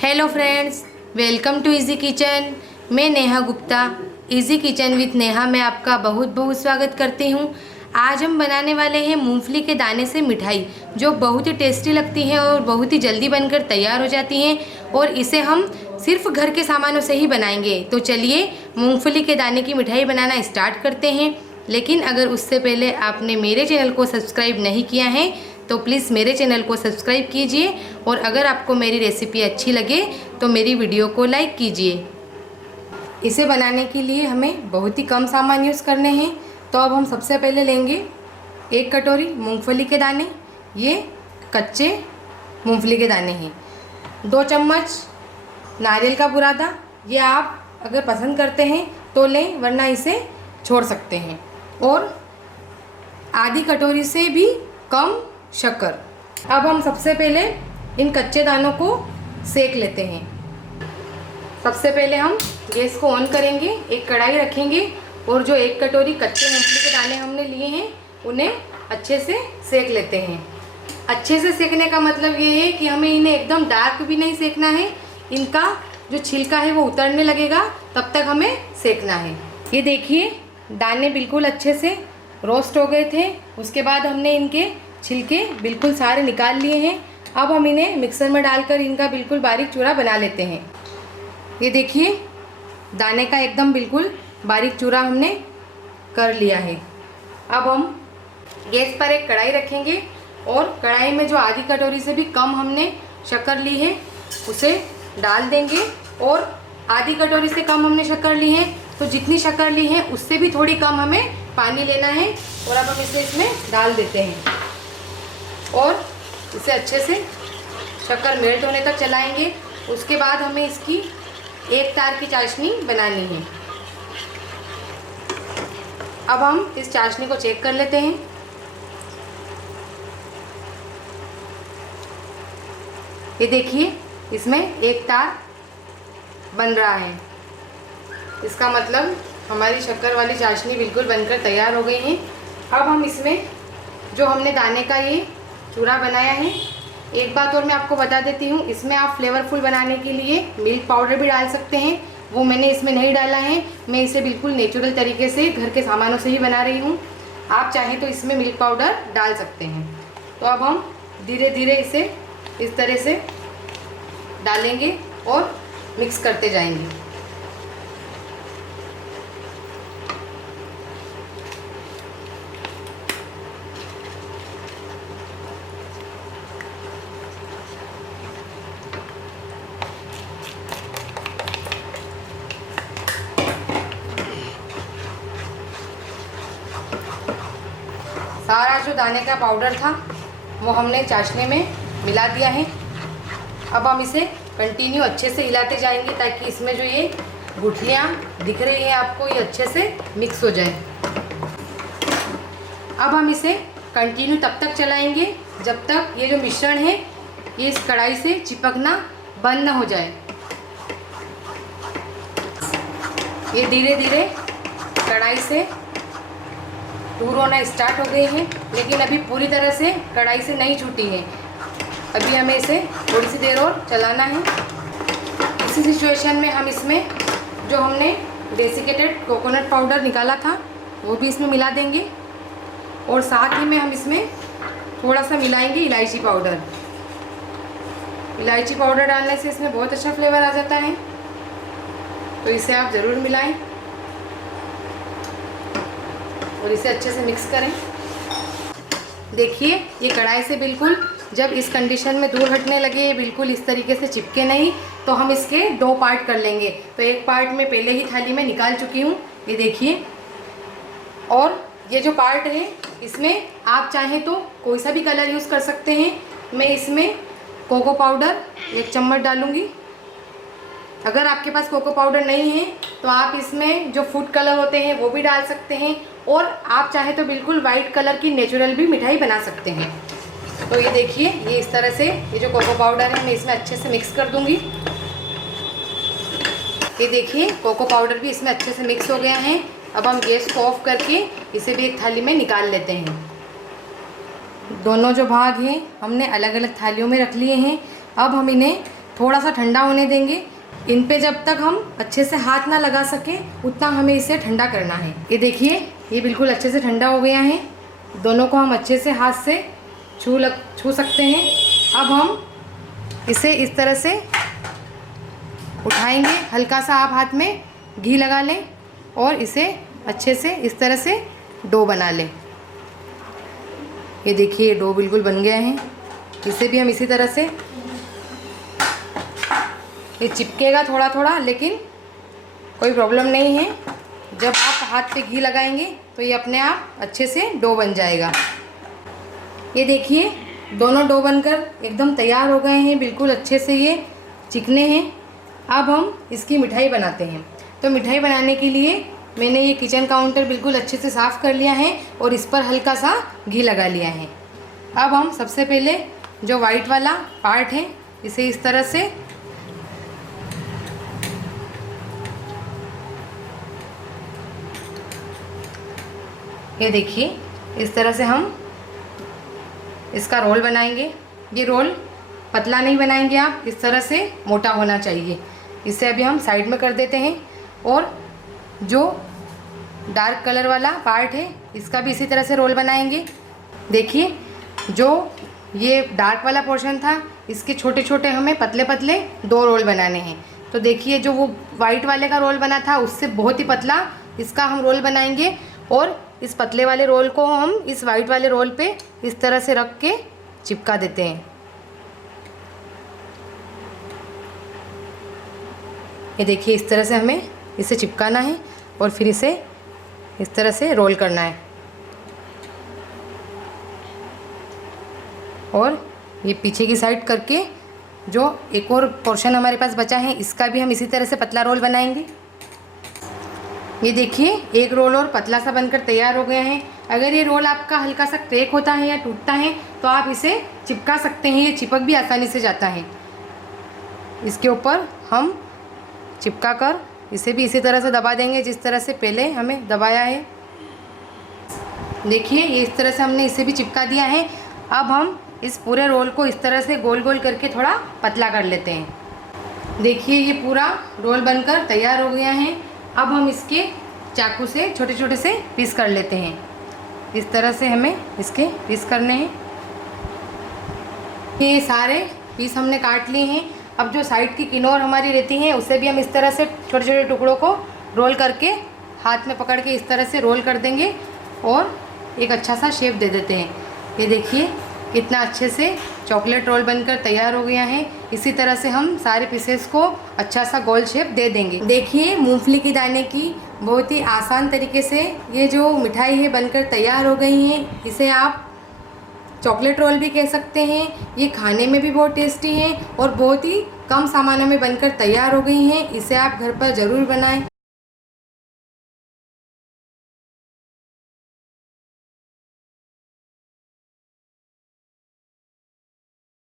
Hello friends, welcome to easy kitchen. मैं Neha Gupta, easy kitchen with Neha में आपका बहुत बहुत स्वागत करती हूँ। आज हम बनाने वाले हैं मूंगफली के दाने से मिठाई, जो बहुत ही टेस्टी लगती है और बहुत ही जल्दी बनकर तैयार हो जाती हैं। और इसे हम सिर्फ घर के सामानों से ही बनाएंगे। तो चलिए मूंगफली के दाने की मिठाई बनाना स्टार्ट करते हैं। लेकिन अगर उससे पहले आपने मेरे चैनल को सब्सक्राइब नहीं किया है तो प्लीज़ मेरे चैनल को सब्सक्राइब कीजिए, और अगर आपको मेरी रेसिपी अच्छी लगे तो मेरी वीडियो को लाइक कीजिए। इसे बनाने के लिए हमें बहुत ही कम सामान यूज़ करने हैं। तो अब हम सबसे पहले लेंगे 1 कटोरी मूंगफली के दाने। ये कच्चे मूंगफली के दाने हैं। 2 चम्मच नारियल का बुरादा, ये आप अगर पसंद करते हैं तो लें, वरना इसे छोड़ सकते हैं। और आधी कटोरी से भी कम शक्कर। अब हम सबसे पहले इन कच्चे दानों को सेक लेते हैं। सबसे पहले हम गैस को ऑन करेंगे, एक कढ़ाई रखेंगे और जो 1 कटोरी कच्चे मूंगफली के दाने हमने लिए हैं उन्हें अच्छे से सेक लेते हैं। अच्छे से सेकने का मतलब ये है कि हमें इन्हें एकदम डार्क भी नहीं सेकना है। इनका जो छिलका है वो उतरने लगेगा, तब तक हमें सेकना है। ये देखिए, दाने बिल्कुल अच्छे से रोस्ट हो गए थे। उसके बाद हमने इनके छिलके बिल्कुल सारे निकाल लिए हैं। अब हम इन्हें मिक्सर में डालकर इनका बिल्कुल बारीक चूरा बना लेते हैं। ये देखिए, दाने का एकदम बिल्कुल बारीक चूरा हमने कर लिया है। अब हम गैस पर एक कढ़ाई रखेंगे और कढ़ाई में जो आधी कटोरी से भी कम हमने शक्कर ली है उसे डाल देंगे। और आधी कटोरी से कम हमने शक्कर ली है, तो जितनी शक्कर ली है उससे भी थोड़ी कम हमें पानी लेना है। और अब हम इसे इसमें डाल देते हैं और इसे अच्छे से शक्कर मेल्ट होने तक चलाएंगे। उसके बाद हमें इसकी एक तार की चाशनी बनानी है। अब हम इस चाशनी को चेक कर लेते हैं। ये देखिए, इसमें एक तार बन रहा है। इसका मतलब हमारी शक्कर वाली चाशनी बिल्कुल बनकर तैयार हो गई है। अब हम इसमें जो हमने दाने का ये चूरा बनाया है, एक बात और मैं आपको बता देती हूँ, इसमें आप फ्लेवरफुल बनाने के लिए मिल्क पाउडर भी डाल सकते हैं। वो मैंने इसमें नहीं डाला है। मैं इसे बिल्कुल नेचुरल तरीके से घर के सामानों से ही बना रही हूँ। आप चाहें तो इसमें मिल्क पाउडर डाल सकते हैं। तो अब हम धीरे धीरे इसे इस तरह से डालेंगे और मिक्स करते जाएंगे। सारा जो दाने का पाउडर था वो हमने चाशनी में मिला दिया है। अब हम इसे कंटिन्यू अच्छे से हिलाते जाएंगे ताकि इसमें जो ये गुठलियाँ दिख रही हैं आपको, ये अच्छे से मिक्स हो जाए। अब हम इसे कंटिन्यू तब तक चलाएंगे जब तक ये जो मिश्रण है ये इस कढ़ाई से चिपकना बंद ना हो जाए। ये धीरे धीरे कढ़ाई से दूर होना स्टार्ट हो गई है, लेकिन अभी पूरी तरह से कढ़ाई से नहीं छूटी है। अभी हमें इसे थोड़ी सी देर और चलाना है। इसी सिचुएशन में हम इसमें जो हमने डेसिकेटेड कोकोनट पाउडर निकाला था वो भी इसमें मिला देंगे। और साथ ही में हम इसमें थोड़ा सा मिलाएंगे इलायची पाउडर। इलायची पाउडर डालने से इसमें बहुत अच्छा फ्लेवर आ जाता है, तो इसे आप ज़रूर मिलाएं और इसे अच्छे से मिक्स करें। देखिए, ये कढ़ाई से बिल्कुल जब इस कंडीशन में दूर हटने लगे, ये बिल्कुल इस तरीके से चिपके नहीं, तो हम इसके 2 पार्ट कर लेंगे। तो एक पार्ट मैं पहले ही थाली में निकाल चुकी हूँ, ये देखिए। और ये जो पार्ट है इसमें आप चाहें तो कोई सा भी कलर यूज़ कर सकते हैं। मैं इसमें कोको पाउडर 1 चम्मच डालूँगी। अगर आपके पास कोको पाउडर नहीं है तो आप इसमें जो फूड कलर होते हैं वो भी डाल सकते हैं। और आप चाहे तो बिल्कुल वाइट कलर की नेचुरल भी मिठाई बना सकते हैं। तो ये देखिए, ये इस तरह से ये जो कोको पाउडर है मैं इसमें अच्छे से मिक्स कर दूंगी। ये देखिए, कोको पाउडर भी इसमें अच्छे से मिक्स हो गया है। अब हम गैस को ऑफ करके इसे भी एक थाली में निकाल लेते हैं। दोनों जो भाग हैं हमने अलग अलग थालियों में रख लिए हैं। अब हम इन्हें थोड़ा सा ठंडा होने देंगे। इन पे जब तक हम अच्छे से हाथ ना लगा सके उतना हमें इसे ठंडा करना है। ये देखिए ये बिल्कुल अच्छे से ठंडा हो गया है। दोनों को हम अच्छे से हाथ से छू सकते हैं। अब हम इसे इस तरह से उठाएंगे। हल्का सा आप हाथ में घी लगा लें और इसे अच्छे से इस तरह से डो बना लें। ये देखिए ये डो बिल्कुल बन गया है। इसे भी हम इसी तरह से, ये चिपकेगा थोड़ा थोड़ा लेकिन कोई प्रॉब्लम नहीं है। जब आप हाथ पे घी लगाएंगे तो ये अपने आप अच्छे से डो बन जाएगा। ये देखिए दोनों डो बनकर एकदम तैयार हो गए हैं। बिल्कुल अच्छे से ये चिकने हैं। अब हम इसकी मिठाई बनाते हैं। तो मिठाई बनाने के लिए मैंने ये किचन काउंटर बिल्कुल अच्छे से साफ़ कर लिया है और इस पर हल्का सा घी लगा लिया है। अब हम सबसे पहले जो वाइट वाला पार्ट है इसे इस तरह से ये देखिए इस तरह से हम इसका रोल बनाएंगे। ये रोल पतला नहीं बनाएंगे आप, इस तरह से मोटा होना चाहिए। इसे अभी हम साइड में कर देते हैं। और जो डार्क कलर वाला पार्ट है इसका भी इसी तरह से रोल बनाएंगे। देखिए जो ये डार्क वाला पोर्शन था इसके छोटे छोटे हमें पतले पतले 2 रोल बनाने हैं। तो देखिए जो वो वाइट वाले का रोल बना था उससे बहुत ही पतला इसका हम रोल बनाएंगे। और इस पतले वाले रोल को हम इस वाइट वाले रोल पे इस तरह से रख के चिपका देते हैं। ये देखिए इस तरह से हमें इसे चिपकाना है और फिर इसे इस तरह से रोल करना है। और ये पीछे की साइड करके जो एक और पोर्शन हमारे पास बचा है इसका भी हम इसी तरह से पतला रोल बनाएंगे। ये देखिए एक रोल और पतला सा बनकर तैयार हो गया है। अगर ये रोल आपका हल्का सा क्रैक होता है या टूटता है तो आप इसे चिपका सकते हैं। ये चिपक भी आसानी से जाता है। इसके ऊपर हम चिपका कर इसे भी इसी तरह से दबा देंगे जिस तरह से पहले हमें दबाया है। देखिए ये इस तरह से हमने इसे भी चिपका दिया है। अब हम इस पूरे रोल को इस तरह से गोल गोल करके थोड़ा पतला कर लेते हैं। देखिए ये पूरा रोल बनकर तैयार हो गया है। अब हम इसके चाकू से छोटे छोटे से पीस कर लेते हैं। इस तरह से हमें इसके पीस करने हैं। ये सारे पीस हमने काट लिए हैं। अब जो साइड की किनोर हमारी रहती है उसे भी हम इस तरह से छोटे छोटे टुकड़ों को रोल करके हाथ में पकड़ के इस तरह से रोल कर देंगे और एक अच्छा सा शेप दे देते हैं। ये देखिए कितना अच्छे से चॉकलेट रोल बनकर तैयार हो गया है। इसी तरह से हम सारे पीसेस को अच्छा सा गोल शेप दे देंगे। देखिए मूंगफली के दाने की बहुत ही आसान तरीके से ये जो मिठाई है बनकर तैयार हो गई है। इसे आप चॉकलेट रोल भी कह सकते हैं। ये खाने में भी बहुत टेस्टी है और बहुत ही कम सामानों में बनकर तैयार हो गई हैं। इसे आप घर पर ज़रूर बनाएं